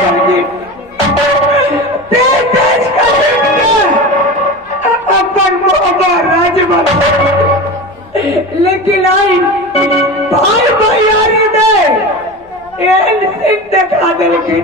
चाहिए देश का अपन मोहब्बत राजमन लेकिन आई भाई भैयारी ने एन सिंह दिखा दिल की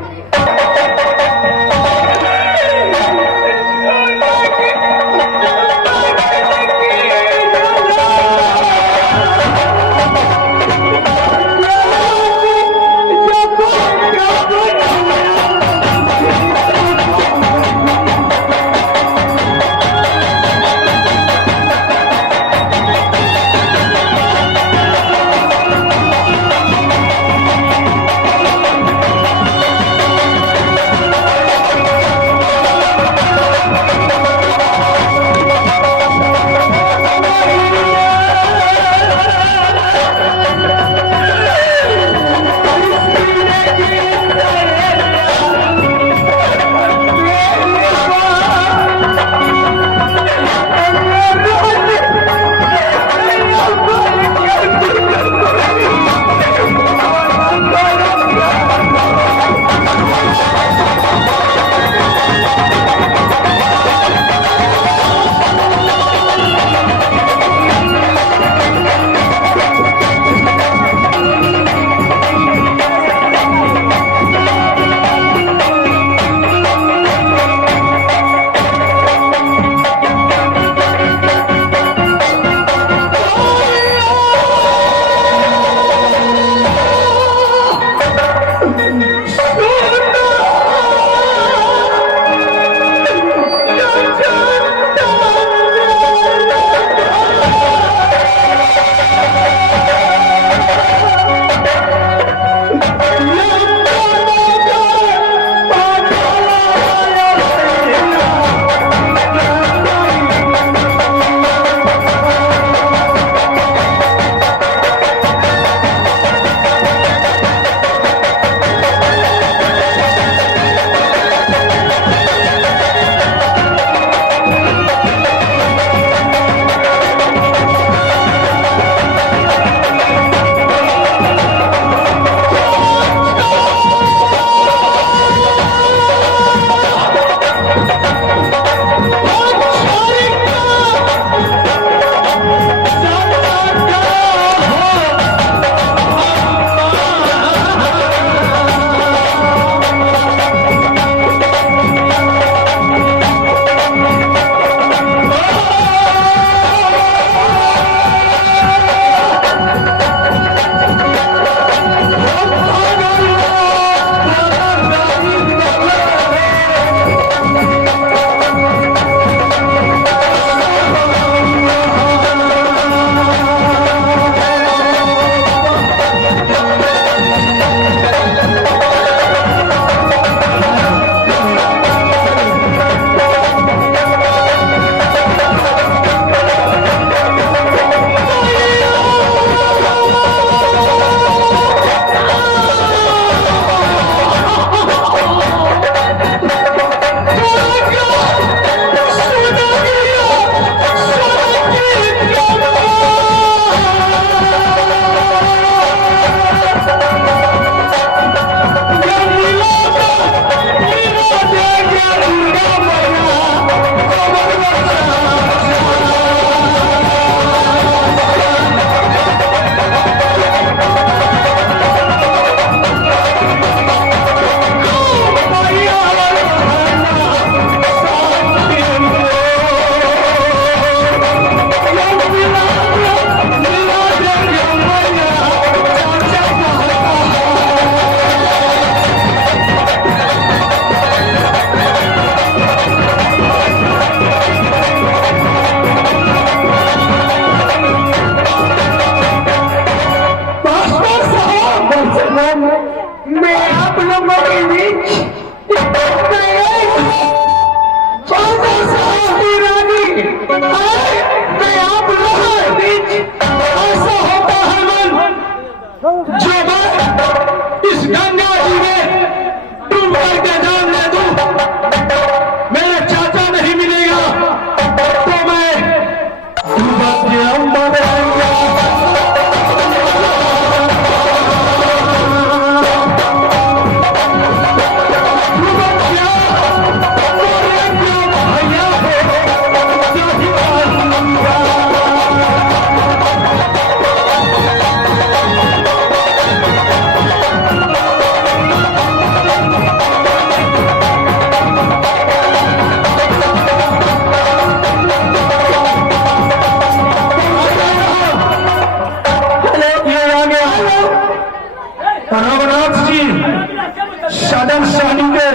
सदन सहनी के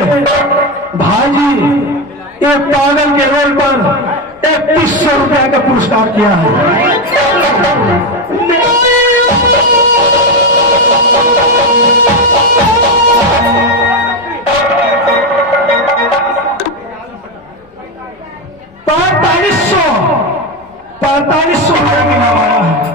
भाजी एक पागल के रोल पर 3100 रुपया का पुरस्कार किया है। पैंतालीस सौ रुपये मिला हमारा है।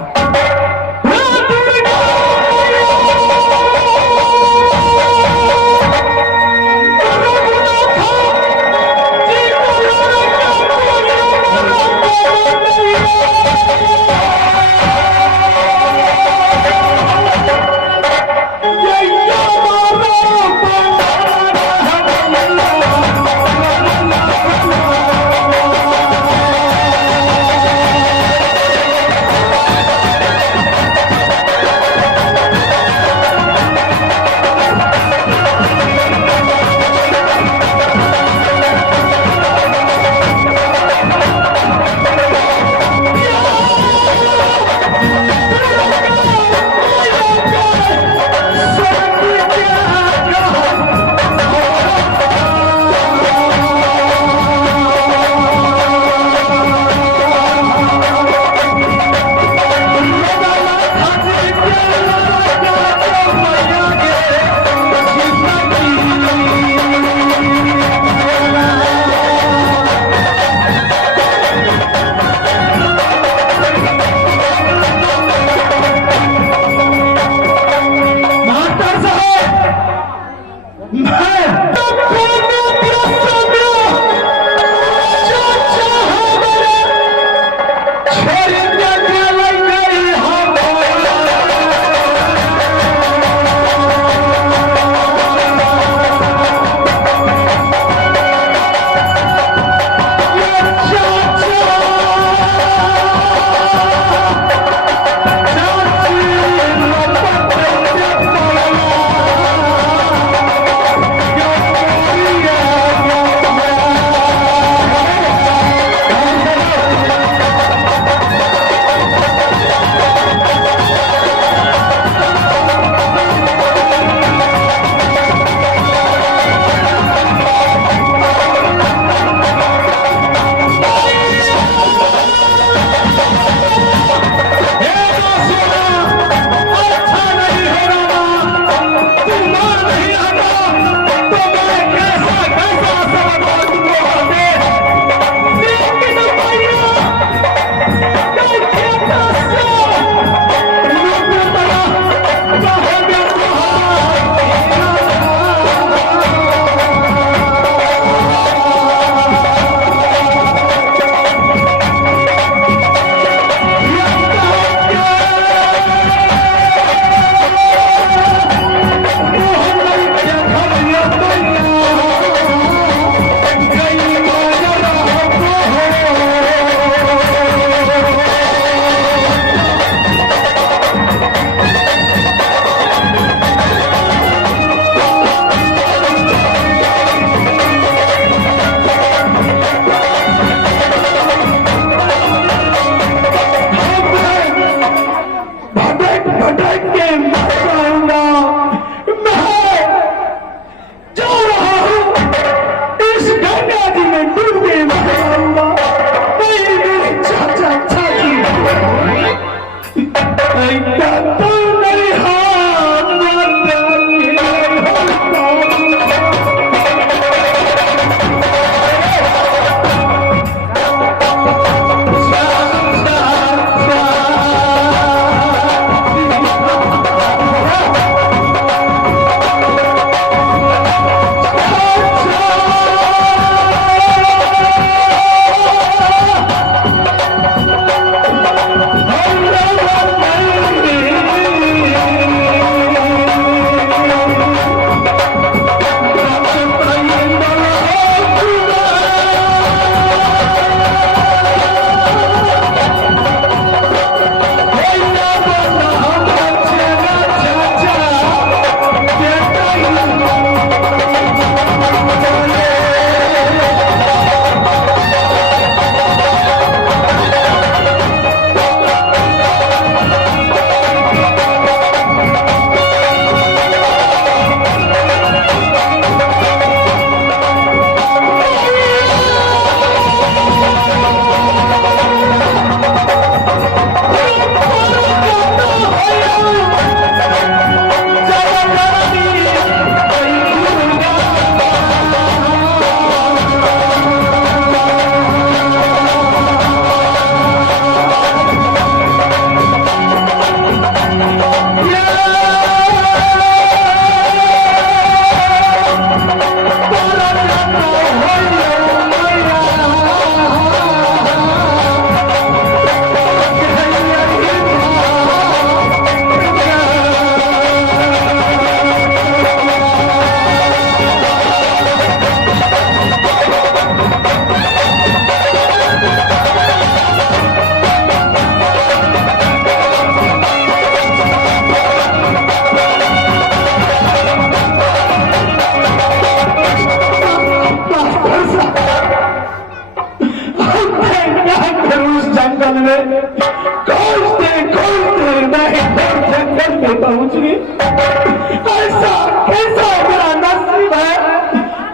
ऐसा कैसा मेरा नसीब है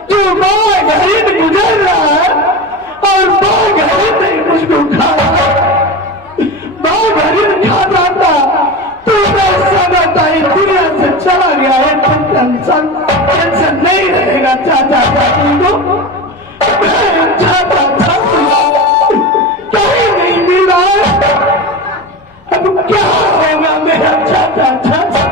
जो माँ घरीद गुजर रहा है और माँ घरीद नहीं मुझको खा रहा। माँ घरीद खा रहा था तो मैं समझता ही दुनिया से चला गया है। टेंशन नहीं रहेगा चाचा चाची को। मैं चाचा चाची कहीं नहीं मिला। अब क्या होगा मेरा चाचा चाचा?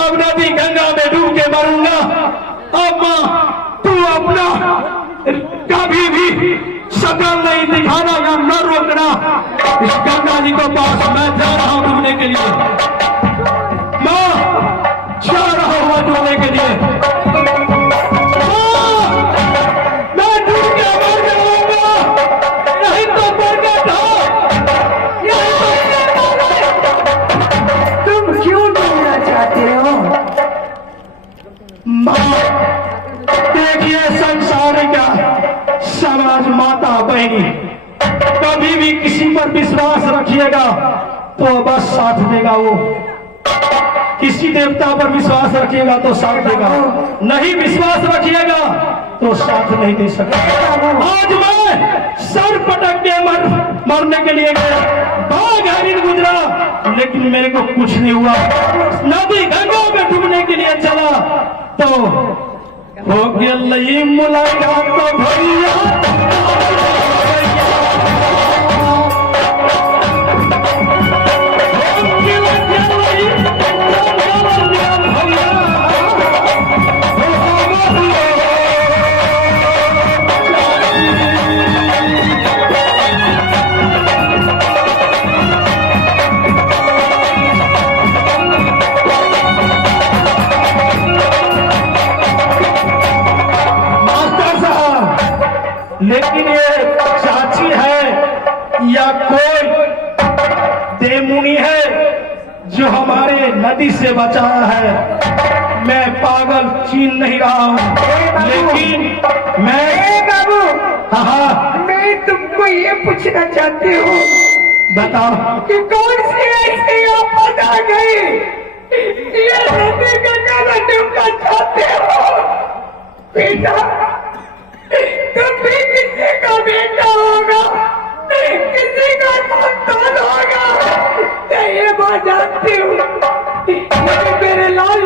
अब नदी गंगा में डूब के मरूंगा। अब माँ तू अपना कभी भी शक्ल नहीं दिखाना या न रोकना। इस गंगा जी को पास मैं जा रहा हूँ डूबने के लिए। माँ जा रहा हूँ डूबने के लिए। मैं डूब के मर जाऊंगा। नहीं तो मर गया था। तुम क्यों डूबना चाहते हो? माँ देखिए संसार का समाज माता बहनी कभी भी किसी पर विश्वास रखिएगा तो बस साथ देगा। वो किसी देवता पर विश्वास रखिएगा तो साथ देगा, नहीं विश्वास रखिएगा तो साथ नहीं दे सकता। आज मैं सर पटक के मरने के लिए गया, बाघ हरिण गुजरा लेकिन मेरे को कुछ नहीं हुआ। नदी गंगा में डूबने के लिए चला तो हो गया लई मुलाकात तो भैया। लेकिन ये चाची है या कोई देवमुनि है जो हमारे नदी से बचाया है, मैं पागल चीन नहीं रहा हूँ। लेकिन मैं बाबू, हाँ मैं तुमको ये पूछना चाहती हूँ, बताओ कि कौन सी ऐसी आफत आ गई ये नदी गंगा में डूबना चाहते हो? बेटा तुम भी किसी का बेटा होगा, किसी का संतान होगा। मैं ये बात जानती हूँ। मेरे लाल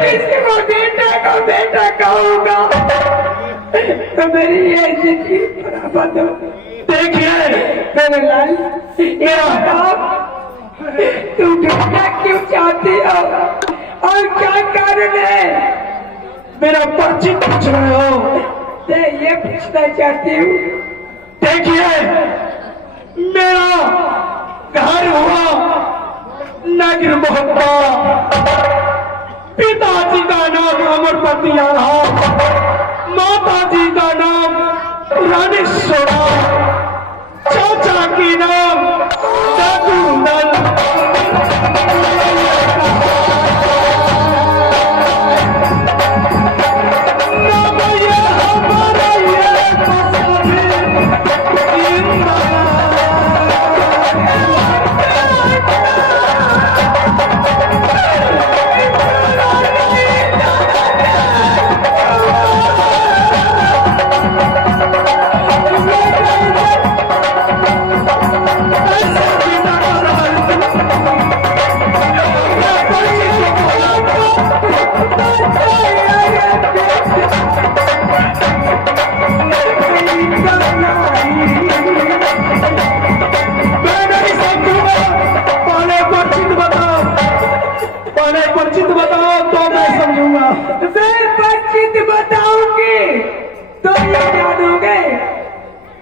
किसी को बेटा कहूँगा तो मेरी ये जिंदगी बराबर हो। देखिए मेरे लाल ये बताओ तुम डूबना क्यों चाहती हो और क्या कारण है? मेरा पर्ची पूछ रहे हो? मैं ये पूछना चाहती हूँ। देखिए मेरा घर हुआ नगर मोहब्बा, पिताजी का नाम अमरपति राव, माताजी का नाम रानीश्वरा, चाचा की नाम दादूनंद।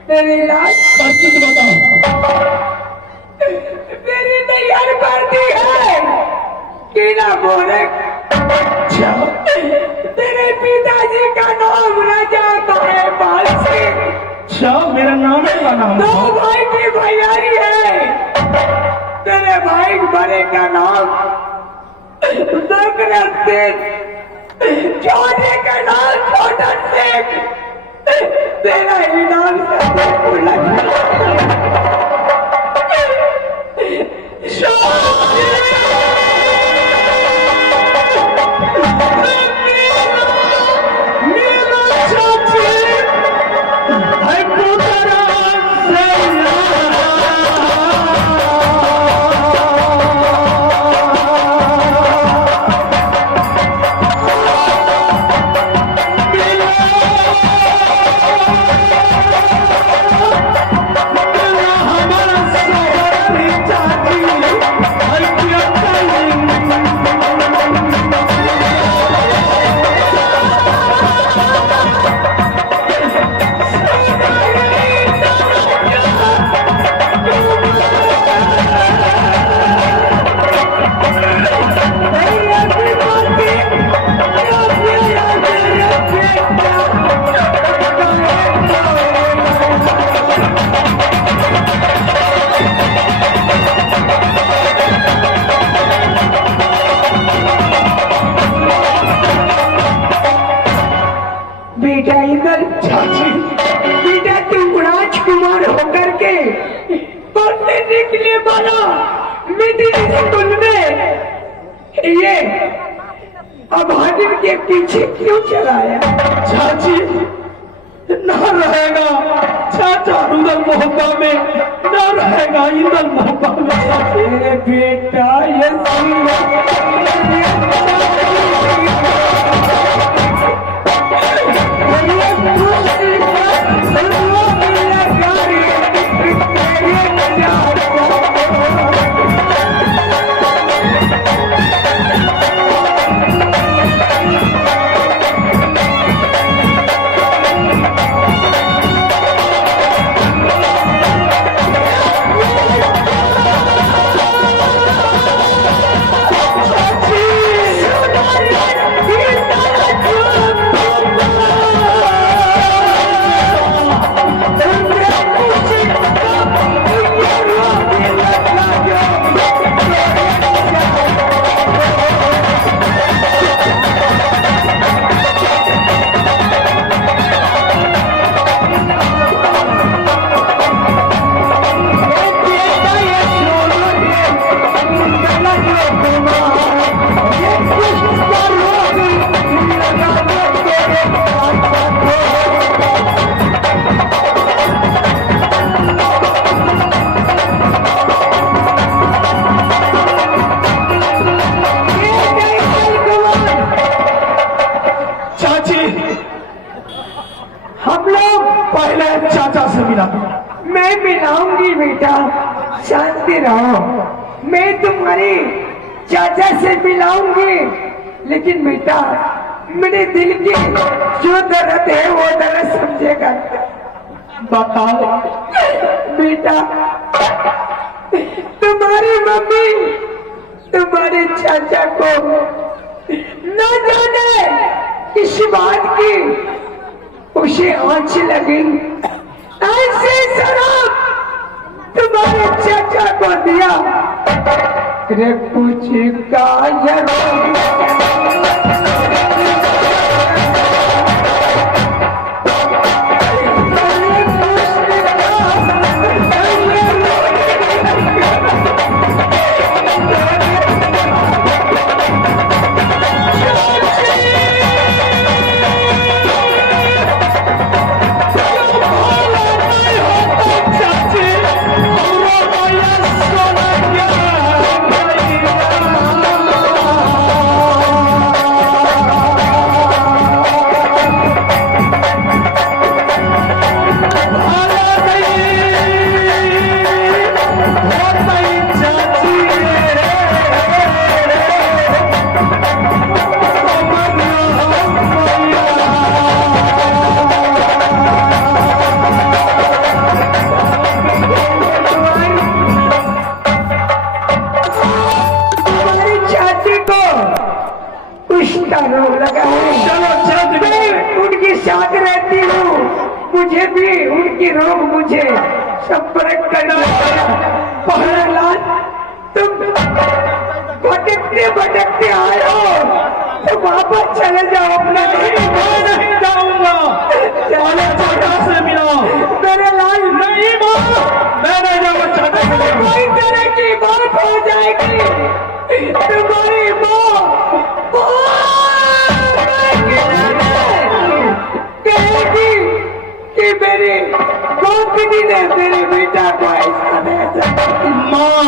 मेरी लाश परिचित बताओ। मेरी तैयार करती है कि ना बोले। अच्छा, तेरे पिताजी का नाम राजा बाल सिंह। अच्छा, मेरा नाम है का नाम। दो भाई की भैयारी है। तेरे भाई बड़े का नाम दशरथ सिंह, छोटे का नाम छोटा सिंह। तेरा ही नाम सबको लगा। बेटा इधर बेटा तुम राजकुमार होकर के पढ़ने निकले वाला मिडिल स्कूल में ये अभागिन के पीछे क्यों चलाया? चाची ना रहेगा चाचा उधर मोहब्बा में, ना रहेगा इधर मोहब्बा में। अरे बेटा ये मैं मिलाऊंगी बेटा, शांति रहो। मैं तुम्हारी चाचा से मिलाऊंगी, लेकिन बेटा मेरे दिल की जो दर्द है वो दर्द समझेगा। बताओ बेटा, तुम्हारी मम्मी तुम्हारे चाचा को न जाने किस बात की उसे आंच लगी। ऐसे शराब तुम्हारे चाचा को दिया। अरे कुछ का उनकी साथ रहती हूँ। मुझे भी उनकी रोग मुझे संपर्क करना पहला लाल तुम भटकते भटकते आए हो तो वापस चले जाओ अपना। नहीं जाऊंगा। चले चाचा से मिलो। मेरे लाल नहीं माँ, मैं नहीं जाऊंगा चाचा से मिलो। कोई तरह की बात हो जाएगी। तुम्हारी माँ कहेगी कि मेरे गोपनी ने मेरे बेटा को ऐसा भेजा। माँ,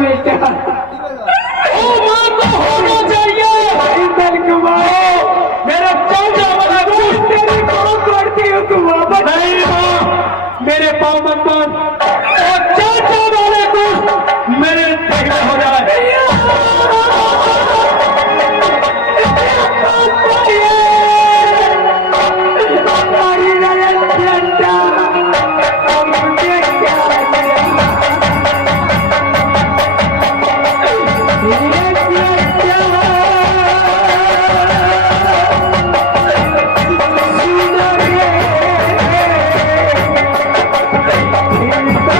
बेटा ओ माँ को होना चाहिए। इंदर कुमार मेरा चाचा वाला कुछ तेरी माँ करती हो तुम वापस। नहीं माँ, मेरे पाँव मत मार। और चाचा वाले कुछ मेरे देखने हो जाए। Thank you.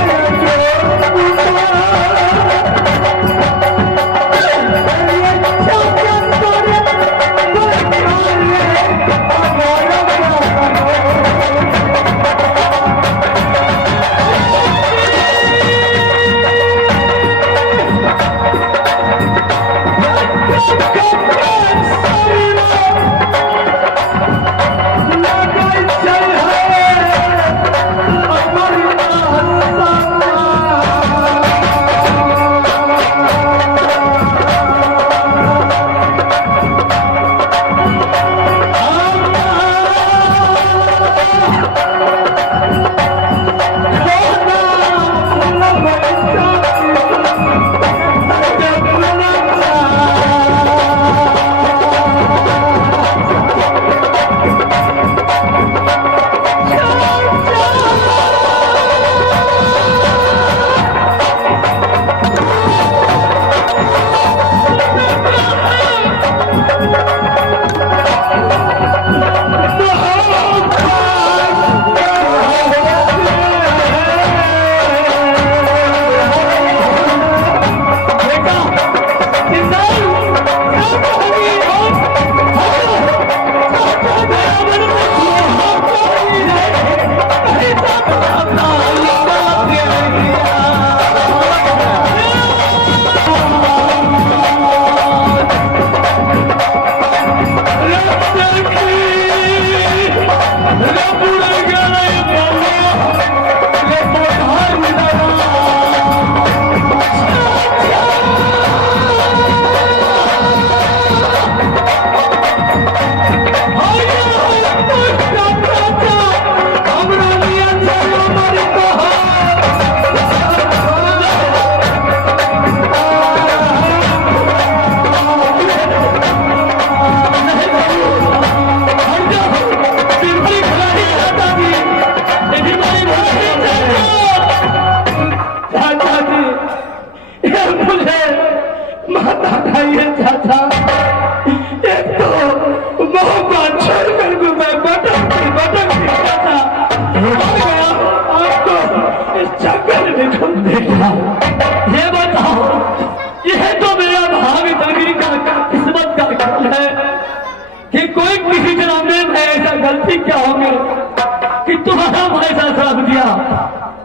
तुम्हारा पैसा साथ दिया,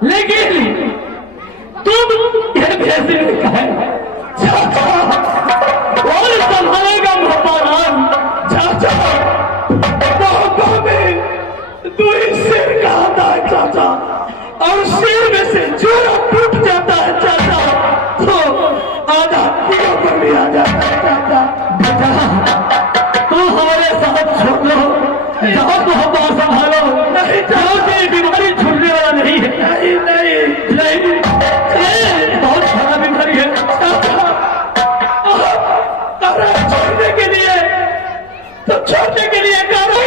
लेकिन तुम ये भेज है चाचा, और संभालेगा महाराज। चाचा बाबा में दो ही सिर का आता है चाचा, और सिर में से जोड़ा टूट जाता है चाचा, तो आधा किलो पर भी आ जाता है चाचा। बेटा तू हमारे साथ छोड़ लो, जाओ तो हम बात संभालो, नहीं जाओ तेरी बीमारी छूटने वाला नहीं है। नहीं नहीं नहीं, ये बहुत खराब बीमारी है चाचा। अरे छोड़ने के लिए तो छोड़ने के लिए करो